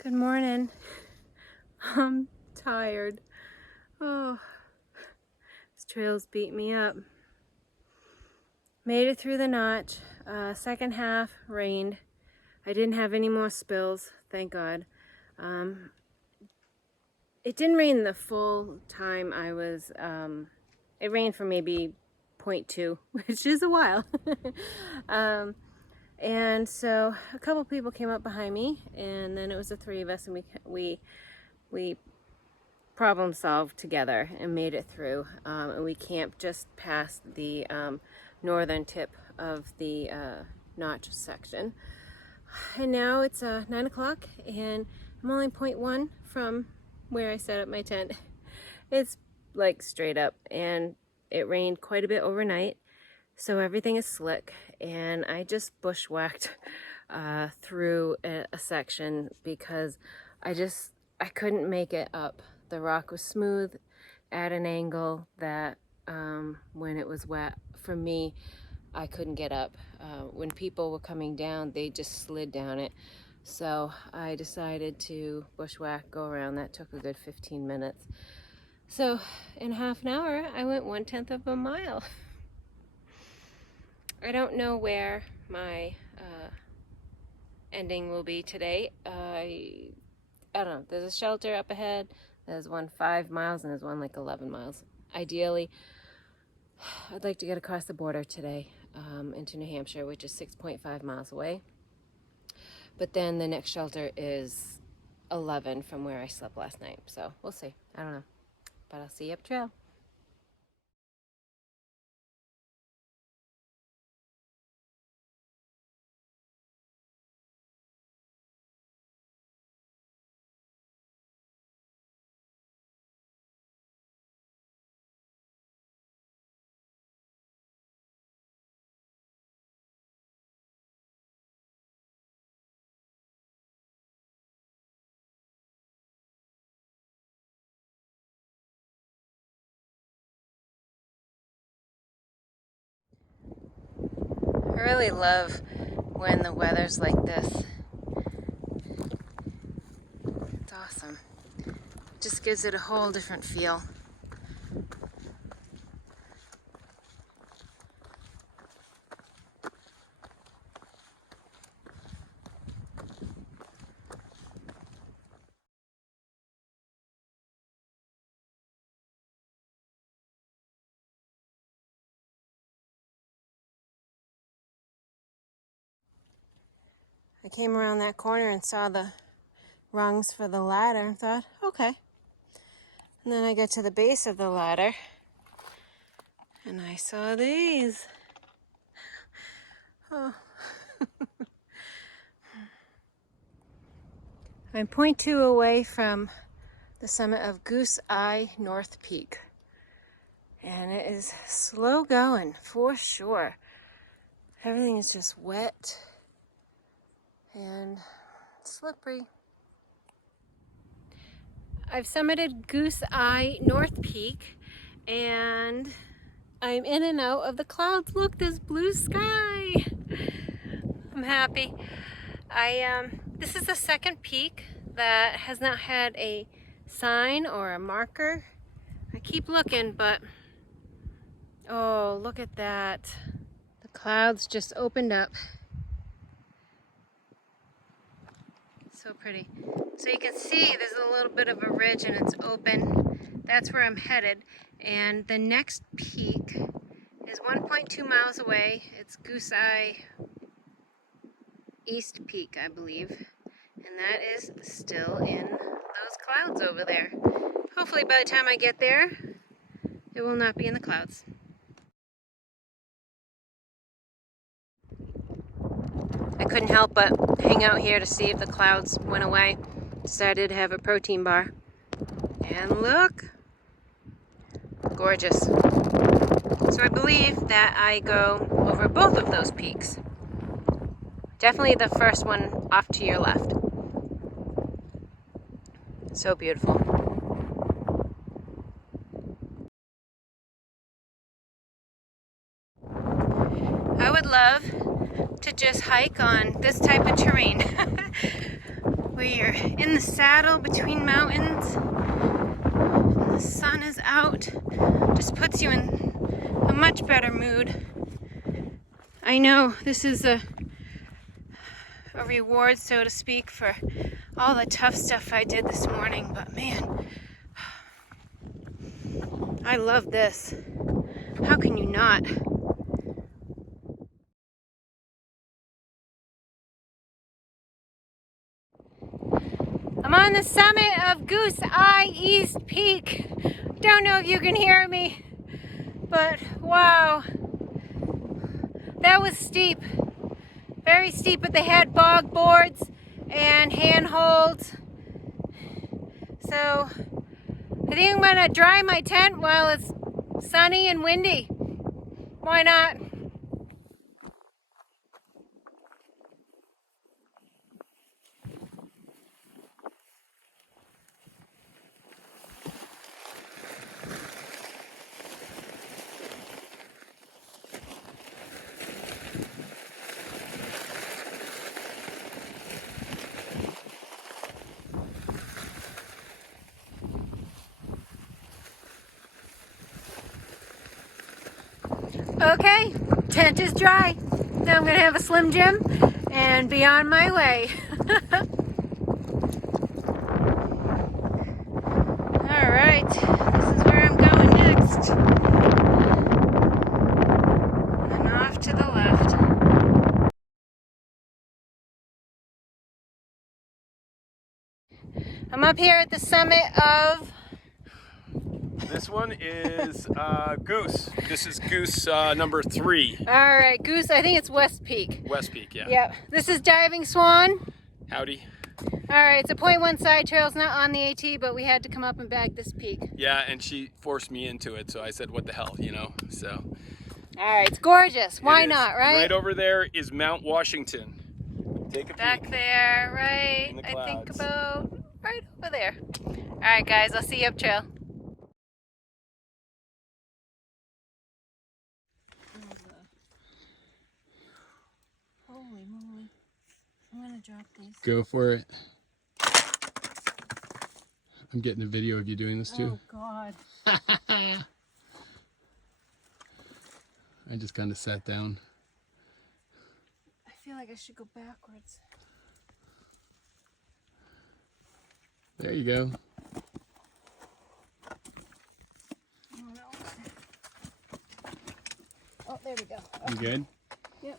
Good morning. I'm tired. Oh, this trail's beat me up. Made it through the notch. Second half rained. I didn't have any more spills, thank God. It didn't rain the full time I was, it rained for maybe 0.2, which is a while. And so a couple people came up behind me, and then it was the three of us, and we problem solved together and made it through. And we camped just past the northern tip of the notch section. And now it's 9 o'clock, and I'm only 0.1 from where I set up my tent. It's like straight up, and it rained quite a bit overnight, so everything is slick. And I just bushwhacked through a section because I couldn't make it up. The rock was smooth at an angle that when it was wet, for me, I couldn't get up. When people were coming down, they just slid down it. So I decided to bushwhack, go around. That took a good 15 minutes. So in half an hour, I went 1/10 of a mile. I don't know where my ending will be today. I don't know. There's a shelter up ahead. There's one 5 miles and there's one like 11 miles. Ideally, I'd like to get across the border today into New Hampshire, which is 6.5 miles away. But then the next shelter is 11 from where I slept last night. So we'll see. I don't know. But I'll see you up trail. I really love when the weather's like this. It's awesome. It just gives it a whole different feel. I came around that corner and saw the rungs for the ladder and thought, okay. And then I get to the base of the ladder and I saw these. Oh. I'm 0.2 away from the summit of Goose Eye North Peak. And it is slow going for sure. Everything is just wet and slippery. I've summited Goose Eye North Peak and I'm in and out of the clouds. Look, there's blue sky. I'm happy. This is the second peak that has not had a sign or a marker. I keep looking, but oh, look at that. The clouds just opened up. So pretty. So you can see there's a little bit of a ridge and it's open. That's where I'm headed. And the next peak is 1.2 miles away. It's Goose Eye East Peak, I believe. And that is still in those clouds over there. Hopefully by the time I get there, it will not be in the clouds. I couldn't help but hang out here to see if the clouds went away. Decided to have a protein bar. And look! Gorgeous. So I believe that I go over both of those peaks. Definitely the first one off to your left. So beautiful. I would love to just hike on this type of terrain. We are in the saddle between mountains. The sun is out. Just puts you in a much better mood. I know this is a reward, so to speak, for all the tough stuff I did this morning, but man, I love this. How can you not? I'm on the summit of Goose Eye East Peak. Don't know if you can hear me, but wow, that was steep. Very steep, but they had bog boards and handholds. So I think I'm gonna dry my tent while it's sunny and windy. Why not? Okay, tent is dry. Now I'm gonna have a Slim Jim and be on my way. All right, this is where I'm going next. And off to the left. I'm up here at the summit of... This one is Goose. This is Goose number 3. All right, Goose, I think it's West Peak. West Peak, yeah. Yep, this is Diving Swan. Howdy. All right, it's a 0.1 side trail. It's not on the AT, but we had to come up and bag this peak. Yeah, and she forced me into it, so I said, what the hell, you know, so. All right, it's gorgeous. Why not, right? Right over there is Mount Washington. Take a peek. Back there, right? I think about right over there. All right, guys, I'll see you up trail. Holy moly. I'm gonna drop these. Go for it. I'm getting a video of you doing this too. Oh, God. I just kind of sat down. I feel like I should go backwards. There you go. Oh, no. Oh, there we go. You good? Yep.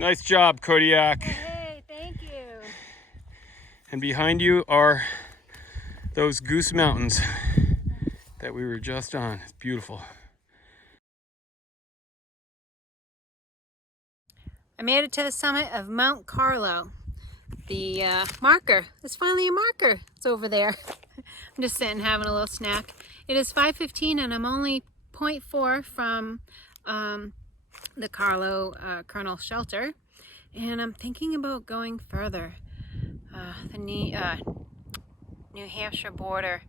Nice job, Kodiak. Hey, thank you. And behind you are those Goose Mountains that we were just on. It's beautiful. I made it to the summit of Mount Carlo. The marker, there's finally a marker. It's over there. I'm just sitting having a little snack. It is 5:15 and I'm only 0.4 from the Carlo Colonel Shelter. And I'm thinking about going further. The New Hampshire border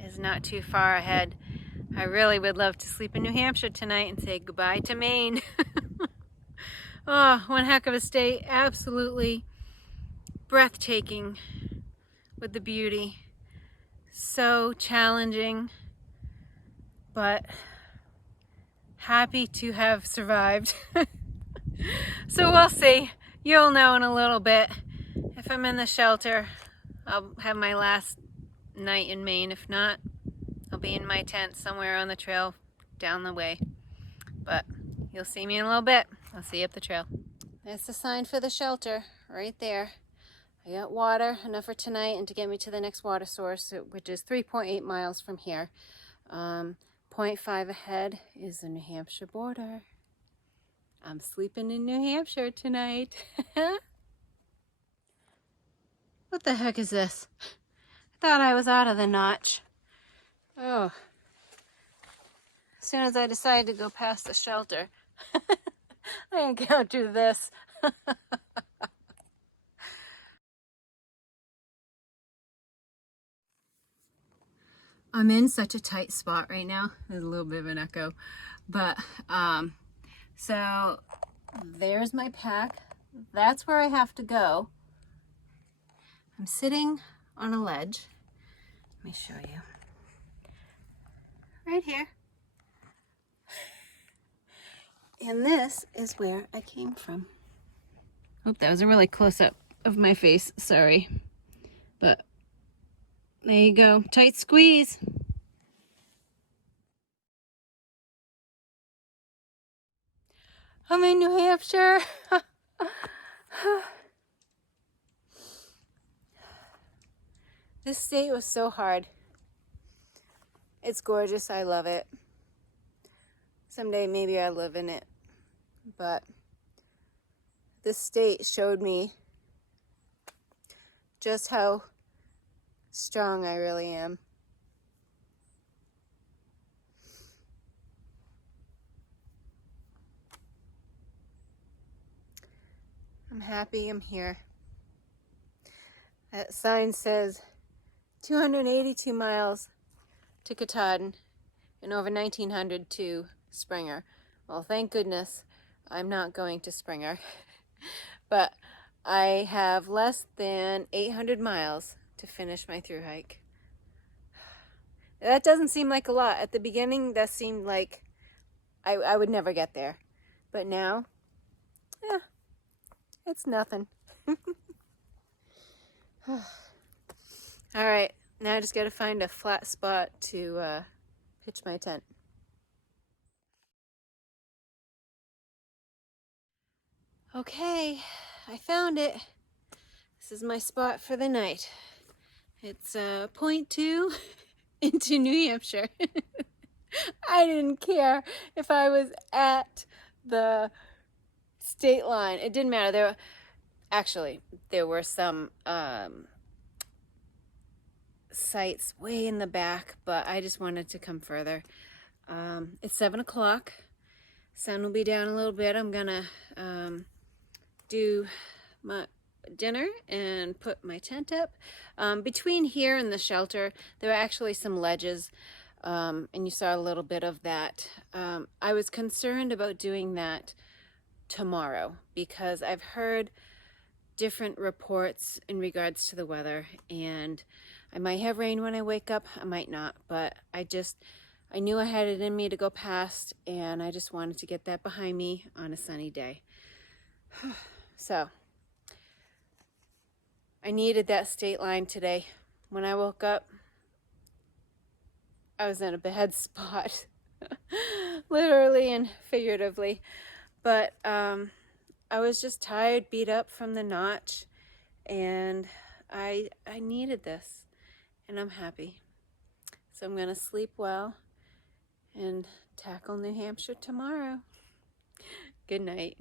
is not too far ahead. I really would love to sleep in New Hampshire tonight and say goodbye to Maine. Oh, one heck of a state. Absolutely breathtaking with the beauty. So challenging, but happy to have survived. So we'll see. You'll know in a little bit. If I'm in the shelter, I'll have my last night in Maine. If not, I'll be in my tent somewhere on the trail down the way. But you'll see me in a little bit. I'll see you up the trail. That's the sign for the shelter right there. I got water, enough for tonight and to get me to the next water source, which is 3.8 miles from here. 0.5 ahead is the New Hampshire border. I'm sleeping in New Hampshire tonight. What the heck is this? I thought I was out of the notch. Oh. As soon as I decided to go past the shelter, I encountered this. I'm in such a tight spot right now. There's a little bit of an echo, but so there's my pack. That's where I have to go. I'm sitting on a ledge. Let me show you. Right here. And this is where I came from. Hope that was a really close-up of my face. Sorry. But there you go. Tight squeeze. I'm in New Hampshire. This state was so hard. It's gorgeous. I love it. Someday maybe I'll live in it. But this state showed me just how strong I really am. I'm happy I'm here. That sign says 282 miles to Katahdin and over 1900 to Springer. Well, thank goodness I'm not going to Springer. But I have less than 800 miles to finish my through hike. That doesn't seem like a lot. At the beginning, that seemed like I would never get there. But now, yeah, it's nothing. All right, now I just got to find a flat spot to pitch my tent. Okay, I found it. This is my spot for the night. It's 0.2 into New Hampshire. I didn't care if I was at the state line. It didn't matter. There were some sites way in the back, but I just wanted to come further. It's 7 o'clock. Sun will be down a little bit. I'm gonna do my dinner and put my tent up. Between here and the shelter, there are actually some ledges, and you saw a little bit of that. I was concerned about doing that tomorrow because I've heard different reports in regards to the weather, and I might have rain when I wake up, I might not, but I knew I had it in me to go past, and I just wanted to get that behind me on a sunny day. So I needed that state line today. When I woke up, I was in a bad spot, literally and figuratively, but I was just tired, beat up from the notch, and I needed this, and I'm happy. So I'm gonna sleep well and tackle New Hampshire tomorrow. Good night.